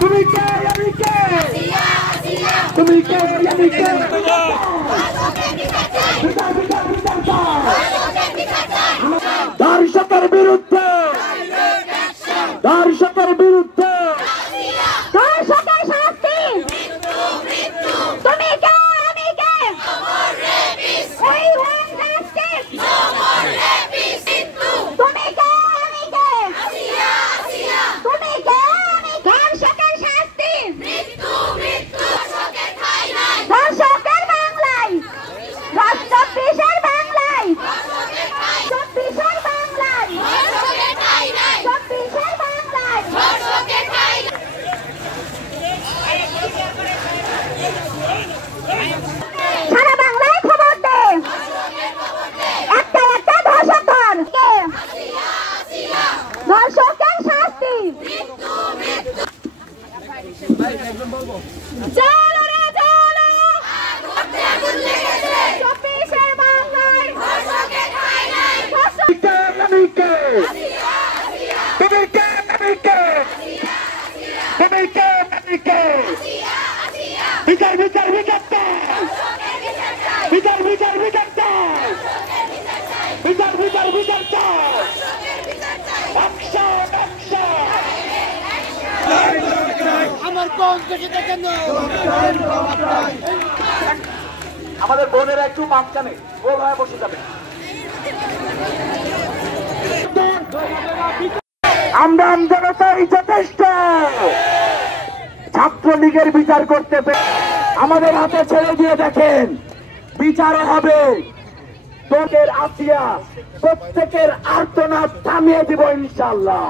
তুমি কে আমি কে তুমি কে আমি কে দর্শকের বিরুদ্ধে দর্শকের বিরুদ্ধে দর্শকের শাস্তি তুমি কে আমি কে এই ওয়ান জাস্টিস তুমি কে আমি কে তুমি কে আমি দর্শকের শাস্তি দর্শকের বাংলায় 24-এর বাংলায় 24-এর বাংলায় 24-এর বাংলায় সারা বাংলায় খবর দে একটা একটা ধর্ষক ধর ধর্ষকের শাস্তি চলো রে চলো 24-এর বাংলায় আমি কে তুমি কে আমি কে তুমি কে আমি কে বিচার বিচার বিচার বিচার বিচার বিচার বিচার বিচার বিচার আমাদের বোনেরা একটু মাঝখানে গোল হয়ে বসে যাবে। আমরা জনতাই যথেষ্ট ছাত্রলীগের বিচার করতে আমাদের হাতে ছেড়ে দিয়ে দেখেন বিচারও হবে। তোদের আসিয়া প্রত্যেকের আর্তনাদ থামিয়ে দিব ইনশাআল্লাহ।